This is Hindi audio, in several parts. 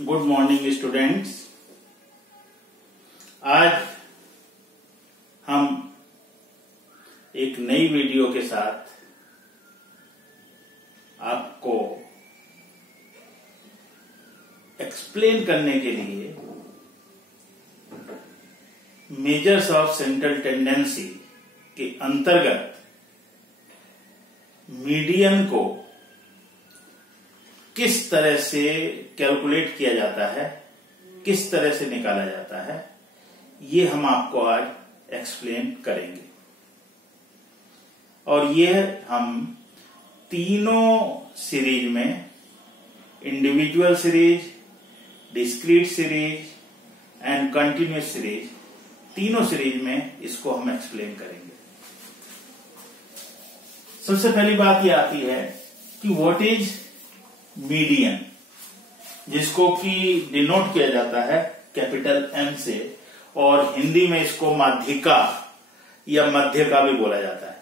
Good morning students. आज हम एक नई वीडियो के साथ आपको एक्सप्लेन करने के लिए मेजर्स ऑफ सेंट्रल टेंडेंसी के अंतर्गत मीडियन को किस तरह से कैलकुलेट किया जाता है, किस तरह से निकाला जाता है, ये हम आपको आज एक्सप्लेन करेंगे। और ये हम तीनों सीरीज में, individual series, discrete series and continuous series, तीनों सीरीज में इसको हम एक्सप्लेन करेंगे। सबसे पहली बात ये आती है कि व्हाट इज मीडियन, जिसको कि डिनोट किया जाता है कैपिटल एम से, और हिंदी में इसको माध्यिका या मध्यका भी बोला जाता है।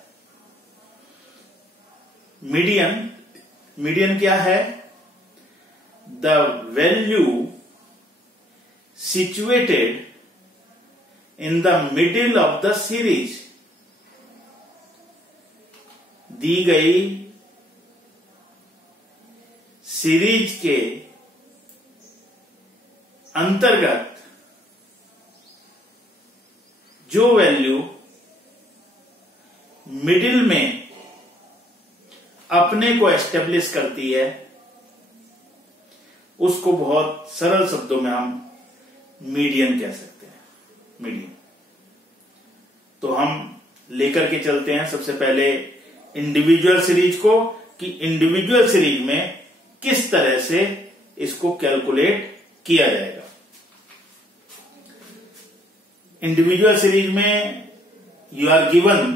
मीडियन क्या है? The value situated in the middle of the series. दी गई सीरीज के अंतर्गत जो वैल्यू मिडिल में अपने को एस्टेब्लिश करती है, उसको बहुत सरल शब्दों में हम मीडियन कह सकते हैं। मीडियन तो हम लेकर के चलते हैं सबसे पहले इंडिविजुअल सीरीज को, कि इंडिविजुअल सीरीज में किस तरह से इसको कैलकुलेट किया जाएगा। इंडिविजुअल सीरीज में you are given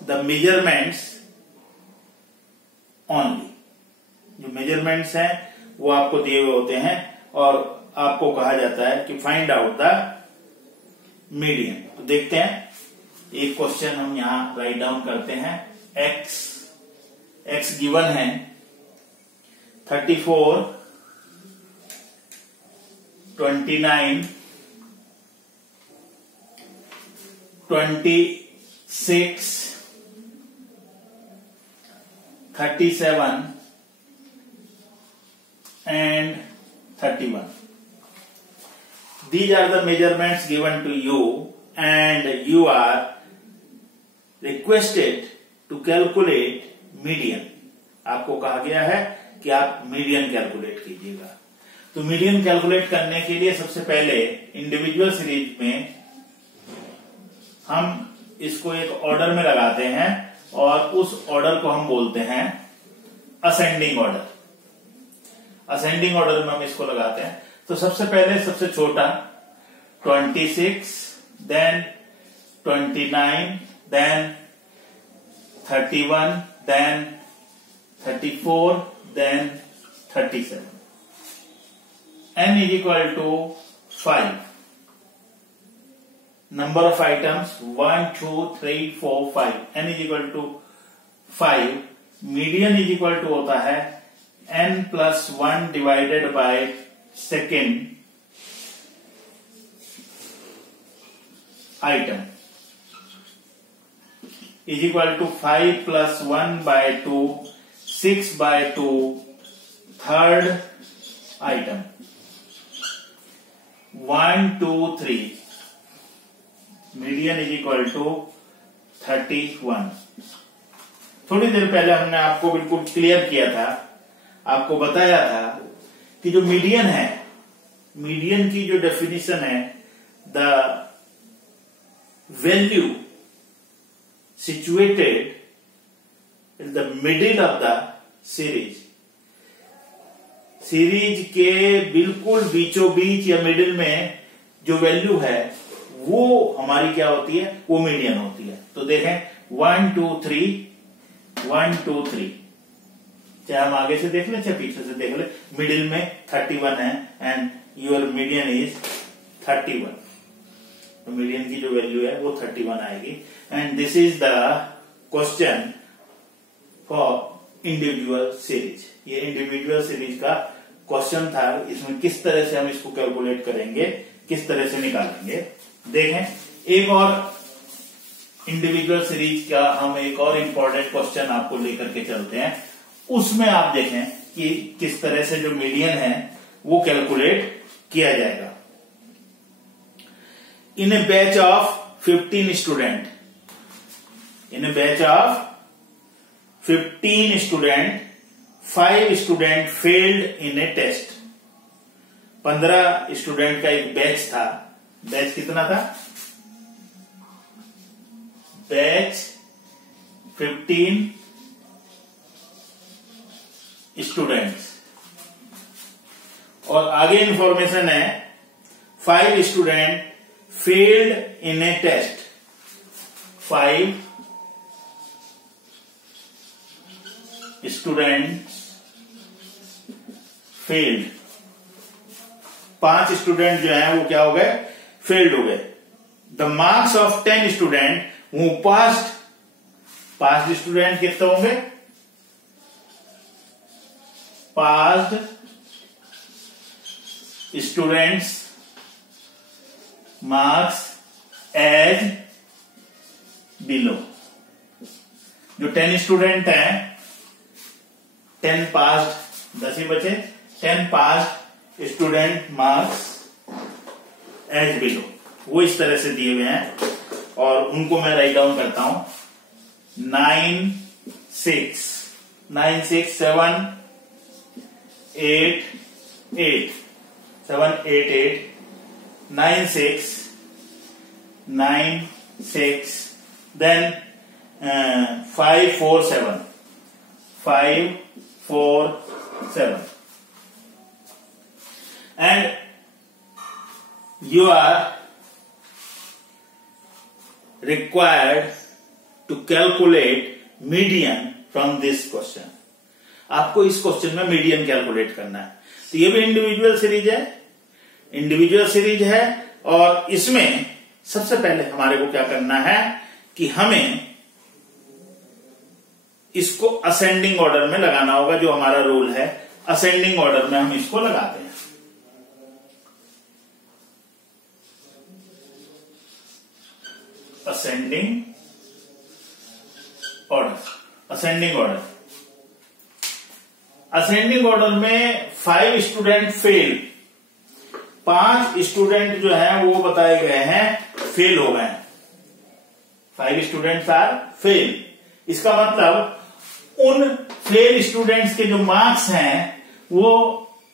the measurements only. जो मेजरमेंट्स हैं वो आपको दिए हुए होते हैं और आपको कहा जाता है कि फाइंड आउट द मीडियन। तो देखते हैं, एक क्वेश्चन हम यहां राइट डाउन करते हैं। एक्स गिवन है 34, 29, 26, 37 and 31. These are the measurements given to you and you are requested to calculate median. आपको कहा गया है कि आप मीडियन कैलकुलेट कीजिएगा। तो मीडियन कैलकुलेट करने के लिए सबसे पहले इंडिविजुअल सीरीज में हम इसको एक ऑर्डर में लगाते हैं और उस ऑर्डर को हम बोलते हैं असेंडिंग ऑर्डर। असेंडिंग ऑर्डर में हम इसको लगाते हैं। तो सबसे पहले सबसे छोटा 26, then 29, then 31, then 34, then 37. n is equal to 5. Number of items 1, 2, 3, 4, 5. n is equal to 5. Median is equal to होता है n plus 1 divided by second item is equal to 5 plus 1 by 2, 6 by 2, third item 1, 2, 3. Median is equal to 31. थोड़ी देर पहले हमने आपको बिल्कुल क्लियर किया था, आपको बताया था कि जो मीडियन है, मीडियन की जो डेफिनेशन है, the value situated in the middle of the series. Series के बिल्कुल बीचों बीच या मिडिल में जो वैल्यू है वो हमारी क्या होती है? वो मीडियन होती है। तो देखें 1, 2, 3, 1, 2, 3, चाहे हम आगे से देख ले चाहे पीछे से देख ले, मिडिल में 31 है एंड योर मीडियन इज 31। तो मीडियन की जो वैल्यू है वो 31 आएगी। And this is the question for individual series. ये इंडिविजुअल सीरीज का क्वेश्चन था, इसमें किस तरह से हम इसको कैलकुलेट करेंगे, किस तरह से निकालेंगे। देखें एक और इंडिविजुअल सीरीज का हम एक और इंपॉर्टेंट क्वेश्चन आपको लेकर के चलते हैं। उसमें आप देखें कि किस तरह से जो मीडियन है वो कैलकुलेट किया जाएगा। In a batch of 15 student, in a batch of 15 student 5 student failed in a test. 15 student का एक बैच था। बैच कितना था? Batch 15 students. और आगे इंफॉर्मेशन है 5 student failed in a test. 5 students failed, 5 student जो हैं वो क्या हो गए? फेल्ड हो गए। द मार्क्स ऑफ 10 स्टूडेंट वो पास्ड। 5 स्टूडेंट कितने होंगे? Passed students marks as below. जो 10 स्टूडेंट हैं, 10 पास्ड, 10 ही बचे, 10 passed student marks as below, वो इस तरह से दिए हुए हैं और उनको मैं राइट डाउन करता हूं। 9 6 9 6 7 8 8 7 8 8 9 6 9 6 then 5 4 7 5 4 7 and you are required to calculate median from this question। आपको इस क्वेश्चन में मीडियन कैलकुलेट करना है। तो ये भी इंडिविजुअल सीरीज है, इंडिविजुअल सीरीज है और इसमें सबसे पहले हमारे को क्या करना है कि हमें इसको असेंडिंग ऑर्डर में लगाना होगा। जो हमारा रूल है असेंडिंग ऑर्डर में हम इसको लगाते हैं। Ascending order, ascending order, ascending order में 5 स्टूडेंट फेल, 5 स्टूडेंट जो है वो बताए गए हैं फेल हो गए हैं। 5 स्टूडेंट्स आर फेल। इसका मतलब उन फेल स्टूडेंट्स के जो मार्क्स हैं वो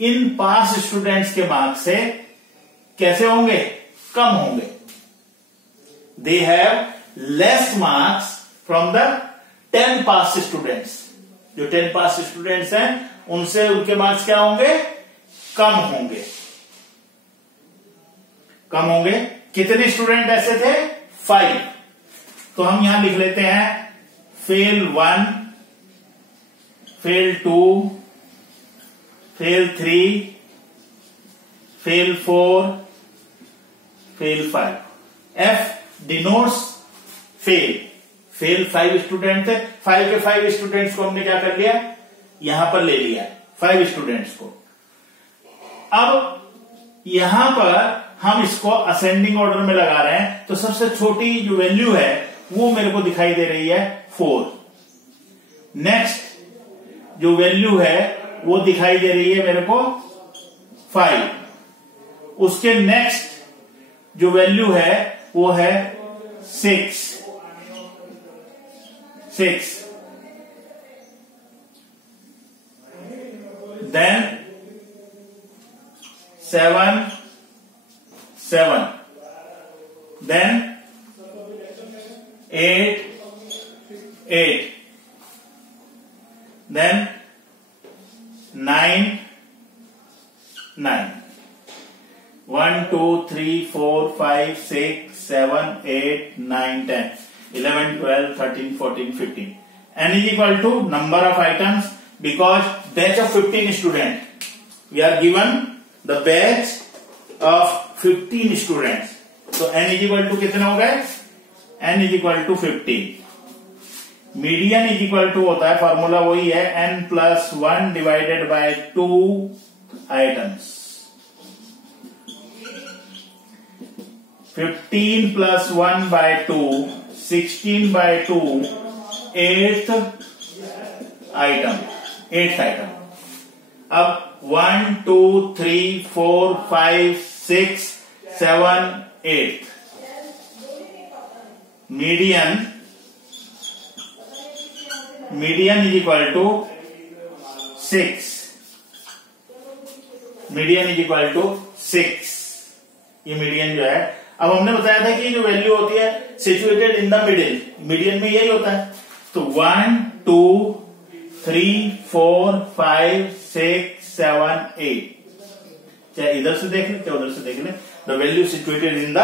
इन पास स्टूडेंट्स के मार्क्स से कैसे होंगे? कम होंगे। They have less marks from the 10 pass students. जो 10 पास स्टूडेंट्स हैं उनसे उनके मार्क्स क्या होंगे? कम होंगे, कम होंगे। कितने स्टूडेंट ऐसे थे? 5। तो हम यहां लिख लेते हैं fail 1, fail 2, fail 3, fail 4, fail 5। F denotes fail. Fail 5 student थे, 5 के 5 स्टूडेंट्स को हमने क्या कर लिया? यहां पर ले लिया 5 स्टूडेंट्स को। अब यहां पर हम इसको असेंडिंग ऑर्डर में लगा रहे हैं। तो सबसे छोटी जो वैल्यू है वो मेरे को दिखाई दे रही है 4। नेक्स्ट जो वैल्यू है वो दिखाई दे रही है मेरे को 5। उसके नेक्स्ट जो वैल्यू है वो है 6। Then 7 then 8 then 9 1 2 3 4 5 6 7 8 9 10 11 12 13 14 15 n is equal to number of items because batch of 15 student we are given the batch of 15 students so n is equal to कितने हो गए? n is equal to 15। Median is equal to होता है, फॉर्मूला वही है n+1 डिवाइडेड बाय 2 आइटम्स। 15 प्लस 1 बाय 2, 16 बाय 2, 8th आइटम। अब 1 2 3 4 5 6 7 8 median is equal to 6। Median is equal to 6। ये मीडियन जो है, अब हमने बताया था कि जो वैल्यू होती है situated in the middle, median में यही होता है। तो 1 2 3 4 5 6 7 8, चाहे इधर से देख ले चाहे उधर से देख ले, the value situated in the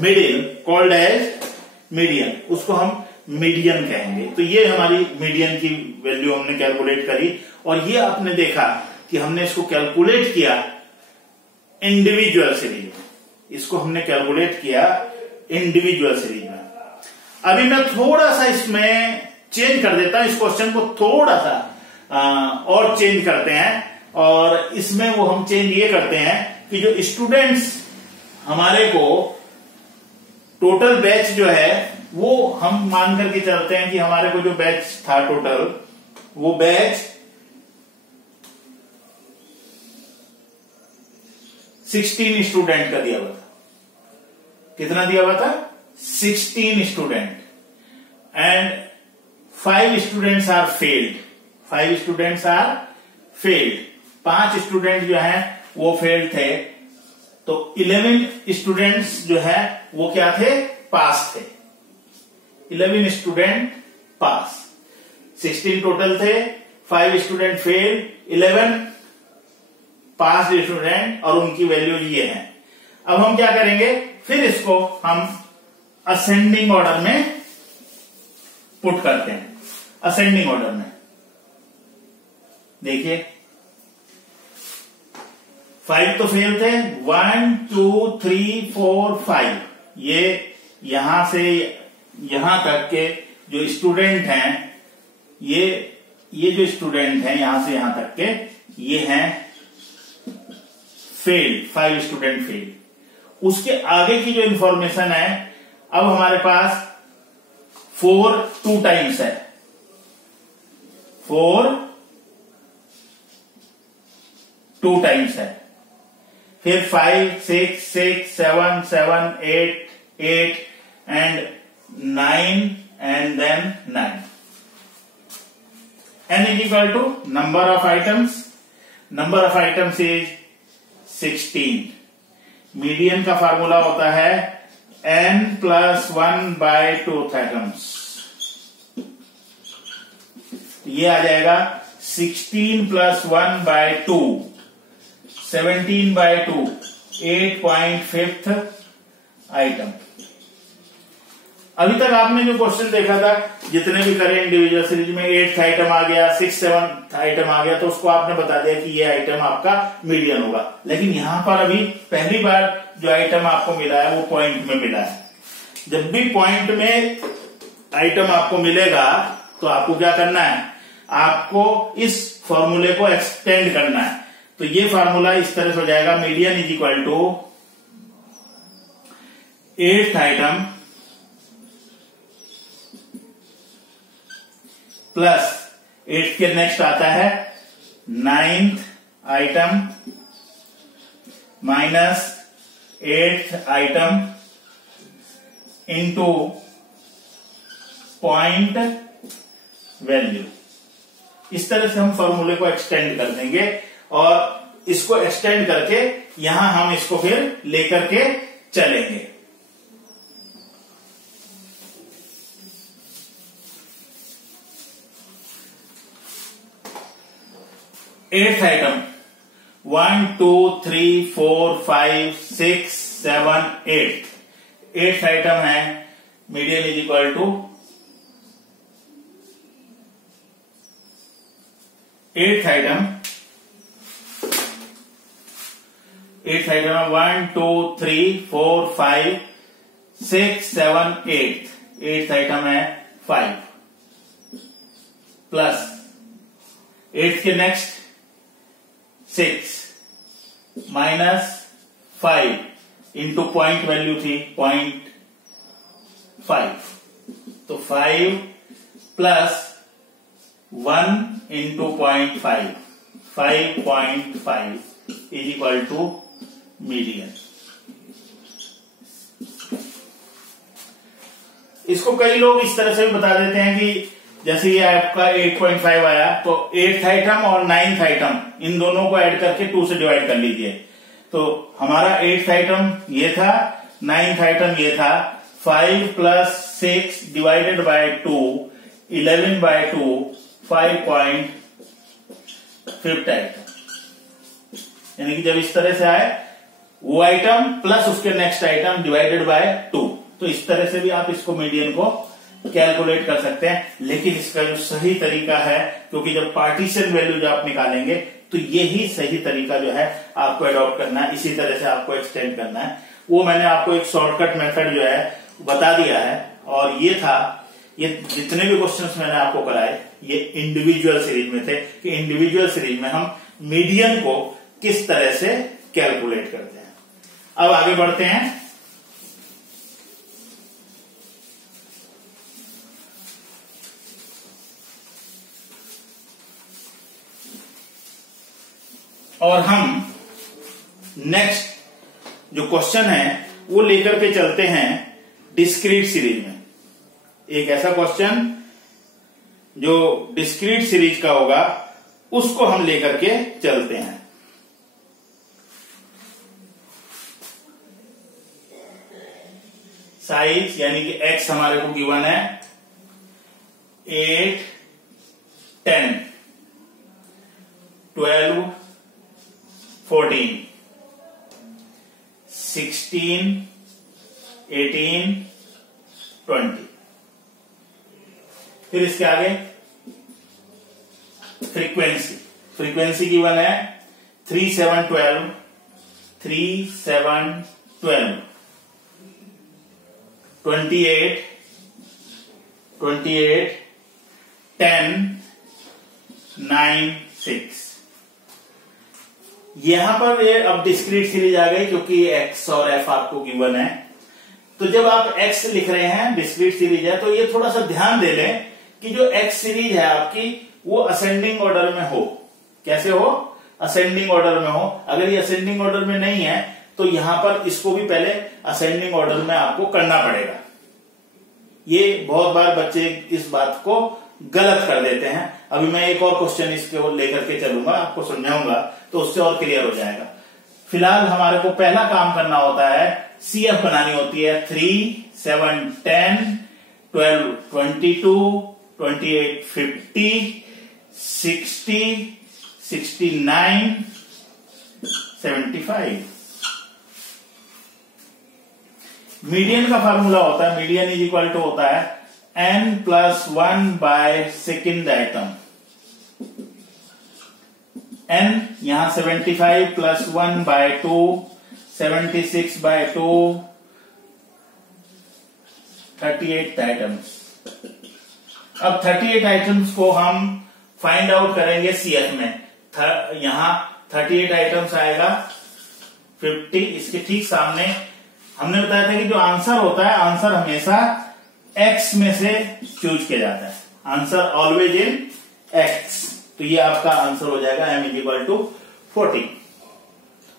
middle called as median, उसको हम मीडियन कहेंगे। तो ये हमारी मीडियन की वैल्यू हमने कैलकुलेट करी, और ये आपने देखा कि हमने इसको कैलकुलेट किया इंडिविजुअल सीरीज में। इसको हमने कैलकुलेट किया इंडिविजुअल सीरीज में। अभी मैं थोड़ा सा इसमें चेंज कर देता हूं, इस क्वेश्चन को थोड़ा सा और चेंज करते हैं, और इसमें वो हम चेंज ये करते हैं कि जो स्टूडेंट्स हमारे को टोटल बैच जो है वो हम मान करके चलते हैं कि हमारे को जो बैच था टोटल, वो बैच 16 स्टूडेंट का दिया हुआ था। कितना दिया हुआ था? 16 student, and 5 students are failed. 5 students are failed, 5 student जो है वो फेल्ड थे। तो 11 स्टूडेंट्स जो है वो क्या थे? पास थे। 11 स्टूडेंट पास, 16 टोटल थे, 5 स्टूडेंट फेल, 11 पास स्टूडेंट, और उनकी वैल्यू ये है। अब हम क्या करेंगे, फिर इसको हम असेंडिंग ऑर्डर में पुट करते हैं। असेंडिंग ऑर्डर में देखिए 5 तो फेल थे, 1 2 3 4 5, ये यहां से यहां तक के जो स्टूडेंट हैं, ये जो स्टूडेंट हैं यहां से यहां तक के, ये हैं फेल्ड, 5 स्टूडेंट फेल्ड। उसके आगे की जो इंफॉर्मेशन है, अब हमारे पास 4 2 टाइम्स है, 4 2 टाइम्स है, फिर 5 6 6 7 7 8 8 and 9 and then 9. n is equal to number of items. Number of items is 16. Median का फार्मूला होता है n plus 1 by 2th items. ये आ जाएगा 16 plus 1 by 2, 17 by 2, 8.5th item. अभी तक आपने जो क्वेश्चन देखा था, जितने भी करें इंडिविजुअल सीरीज में, 8th आइटम आ गया, 6th 7th आइटम आ गया, तो उसको आपने बता दिया कि ये आइटम आपका मीडियन होगा। लेकिन यहां पर अभी पहली बार जो आइटम आपको मिला है वो पॉइंट में मिला है। जब भी पॉइंट में आइटम आपको मिलेगा तो आपको क्या करना है, आपको इस फॉर्मूले को एक्सटेंड करना है। तो ये फॉर्मूला इस तरह से हो जाएगा, median is equal to 8th item plus 8 के नेक्स्ट आता है 9th item minus 8th item into point value. इस तरह से हम फॉर्मूले को एक्सटेंड कर देंगे, और इसको एक्सटेंड करके यहां हम इसको फिर लेकर के चलेंगे। एट्थ आइटम 1 2 3 4 5 6 7 8, 8th आइटम है median is equal to 8th item 1 2 3 4 5 6 7 8, 8th item है 5 प्लस 8 के नेक्स्ट 6, -5 इंटू पॉइंट वैल्यू थी 0.5, तो 5 plus 1 into 0.5, 5.5 is equal to median. इसको कई लोग इस तरह से भी बता देते हैं कि जैसे ये आपका 8.5 आया तो 8th आइटम और 9th आइटम इन दोनों को ऐड करके 2 से डिवाइड कर लीजिए। तो हमारा 8th आइटम ये था, 9th आइटम ये था। 5 plus 6 divided by 2, 11 by 2, 5.5th item. यानी कि जब इस तरह से आए वो आइटम प्लस उसके नेक्स्ट आइटम डिवाइडेड बाय 2, तो इस तरह से भी आप इसको मीडियन को कैलकुलेट कर सकते हैं। लेकिन इसका जो सही तरीका है, क्योंकि जब पार्टीशन वैल्यू जो आप निकालेंगे तो यही सही तरीका जो है आपको अडॉप्ट करना है, इसी तरह से आपको एक्सटेंड करना है। वो मैंने आपको एक शॉर्टकट मेथड जो है बता दिया है। और ये था, ये जितने भी क्वेश्चंस मैंने आपको कराए ये इंडिविजुअल सीरीज में थे कि इंडिविजुअल सीरीज में हम मीडियन को किस तरह से कैलकुलेट करते हैं। अब आगे बढ़ते हैं। और हम नेक्स्ट जो क्वेश्चन है वो लेकर के चलते हैं डिस्क्रीट सीरीज में। एक ऐसा क्वेश्चन जो डिस्क्रीट सीरीज का होगा उसको हम लेकर के चलते हैं। साइज यानी कि x हमारे को गिवन है 8, 10, 12, 14, 16, 18, 20। फिर इसके आगे फ्रीक्वेंसी गिवन है 3, 7, 12, 3, 7, 12, 28, 10, 9, 6। यहां पर ये अब डिस्क्रीट सीरीज आ गई क्योंकि x और f आपको गिवन है। तो जब आप x लिख रहे हैं, डिस्क्रीट सीरीज है, तो ये थोड़ा सा ध्यान दे लें कि जो x सीरीज है आपकी वो असेंडिंग ऑर्डर में हो। कैसे हो? असेंडिंग ऑर्डर में हो। अगर ये असेंडिंग ऑर्डर में नहीं है तो यहां पर इसको भी पहले असेंडिंग ऑर्डर में आपको करना पड़ेगा। ये बहुत बार बच्चे इस बात को गलत कर देते हैं। अभी मैं एक और क्वेश्चन इसके लेकर के चलूंगा, आपको समझाऊंगा तो उससे और क्लियर हो जाएगा। फिलहाल हमारे को पहला काम करना होता है, CF बनानी होती है। 3, 7, 10, 12, 22, 28, 50, 60, 69, 75। मीडियन का फार्मूला होता है, मीडियन इज इक्वल टू होता है n plus 1 by second item. n यहां 75 प्लस 1 बाय 2, 76 बाय 2, 38 आइटम्स। अब 38 आइटम्स को हम फाइंड आउट करेंगे CF में। यहां 38 आइटम्स आएगा 50। इसके ठीक सामने हमने बताया था कि जो आंसर होता है, आंसर हमेशा x में से चूज किया जाता है। Answer always in x। तो ये आपका आंसर हो जाएगा m इज इक्वल टू 40।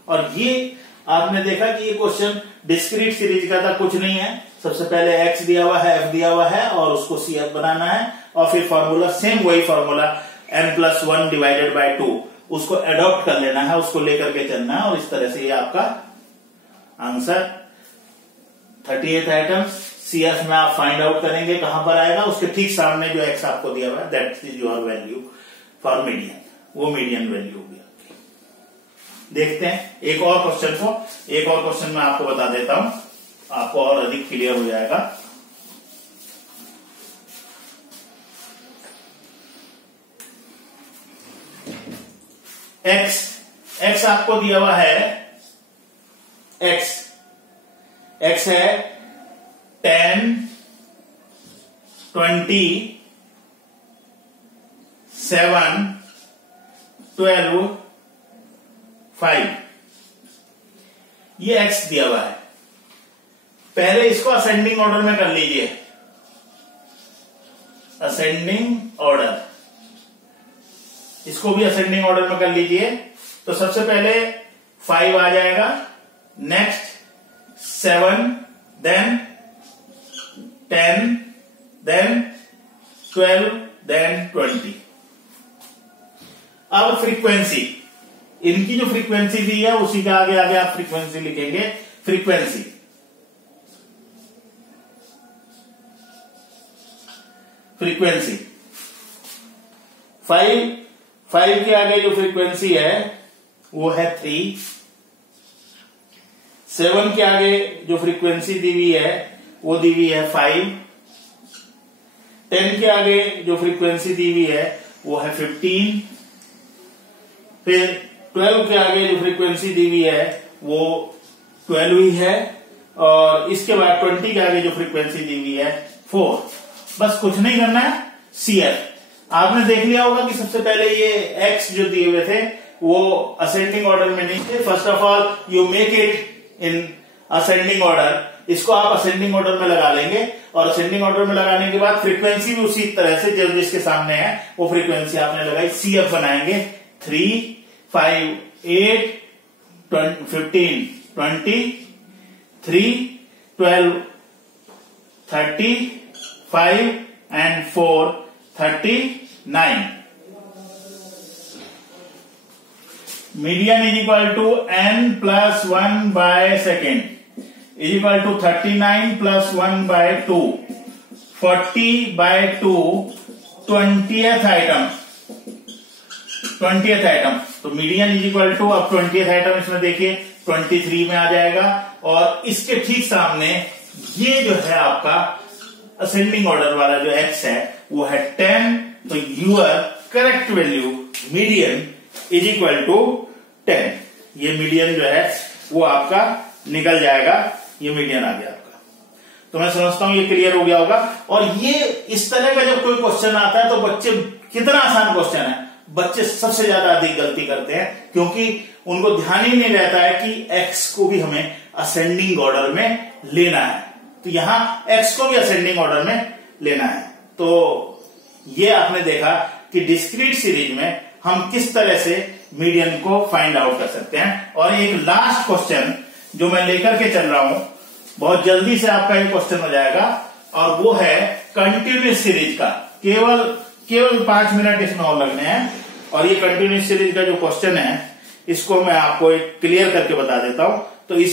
और ये आपने देखा कि ये क्वेश्चन डिस्क्रीट सीरीज का था, कुछ नहीं है। सबसे पहले x दिया हुआ है, f दिया हुआ है और उसको CF बनाना है। और फिर फॉर्मूला सेम वही formula n plus 1 divided by 2 उसको एडॉप्ट कर लेना है, उसको लेकर के चलना है। और इस तरह से ये आपका आंसर 38 आइटम्स CF में आप फाइंड आउट करेंगे कहां पर आएगा। उसके ठीक सामने जो x आपको दिया हुआ है that is your value for median, वो मीडियन वैल्यू होगी आपकी। देखते हैं एक और क्वेश्चन मैं आपको बता देता हूं, आपको और अधिक क्लियर हो जाएगा। x आपको दिया हुआ है, x है 10, 20, 7, 12, 5। ये x दिया हुआ है। पहले इसको असेंडिंग ऑर्डर में कर लीजिए, असेंडिंग ऑर्डर, इसको भी असेंडिंग ऑर्डर में कर लीजिए। तो सबसे पहले 5 आ जाएगा, नेक्स्ट 7, देन 10, देन 12, देन 20। अब फ्रीक्वेंसी, इनकी जो फ्रीक्वेंसी दी है उसी के आगे आगे आप फ्रीक्वेंसी लिखेंगे। फ्रीक्वेंसी फ्रीक्वेंसी 5 के आगे जो फ्रीक्वेंसी है वो है 3। 7 के आगे जो फ्रीक्वेंसी दी हुई है वो दी हुई है 5। 10 के आगे जो फ्रीक्वेंसी दी हुई है वो है 15। फिर 12 के आगे जो फ्रीक्वेंसी दी हुई है वो 12 ही है, और इसके बाद 20 के आगे जो फ्रीक्वेंसी दी हुई है 4। बस कुछ नहीं करना है, CF आपने देख लिया होगा कि सबसे पहले ये X जो दिए हुए थे वो असेंडिंग ऑर्डर में नहीं थे। First of all you make it in ascending order, इसको आप असेंडिंग ऑर्डर में लगा लेंगे, और असेंडिंग ऑर्डर में लगाने के बाद फ्रीक्वेंसी भी उसी तरह से जो जिसके सामने है वो फ्रीक्वेंसी आपने लगाई, CF बनाएंगे। 3, 5, 8, 15, 20, 3, 12, 30, 5 and 4, 39. Median is equal to n plus 1 by second is equal to 39 plus 1 by 2, 40 by 2, 20th item। 20th item, तो मीडियन इज इक्वल टू, अब 20th आइटम इसमें देखिए 23 में आ जाएगा, और इसके ठीक सामने ये जो है आपका असेंडिंग ऑर्डर वाला जो x है वो है 10। तो your correct value median is equal to 10। ये मीडियन जो है वो आपका निकल जाएगा, ये मीडियन आ गया आपका। तो मैं समझता हूं ये क्लियर हो गया होगा। और ये इस तरह का जब कोई क्वेश्चन आता है तो बच्चे, कितना आसान क्वेश्चन है, बच्चे सबसे ज्यादा अधिक गलती करते हैं, क्योंकि उनको ध्यान ही नहीं रहता है कि x को भी हमें असेंडिंग ऑर्डर में लेना है। तो यहां x को भी असेंडिंग ऑर्डर में लेना है। तो ये आपने देखा कि डिस्क्रीट सीरीज में हम किस तरह से मीडियन को फाइंड आउट कर सकते हैं। और एक लास्ट क्वेश्चन जो मैं लेकर के चल रहा हूं, बहुत जल्दी से आपका ये क्वेश्चन हो जाएगा, और वो है कंटिन्यूस सीरीज का। केवल 5 मिनट इसमें और लगने हैं, और ये कंटिन्यूस सीरीज का जो क्वेश्चन है इसको मैं आपको एक क्लियर करके बता देता हूं।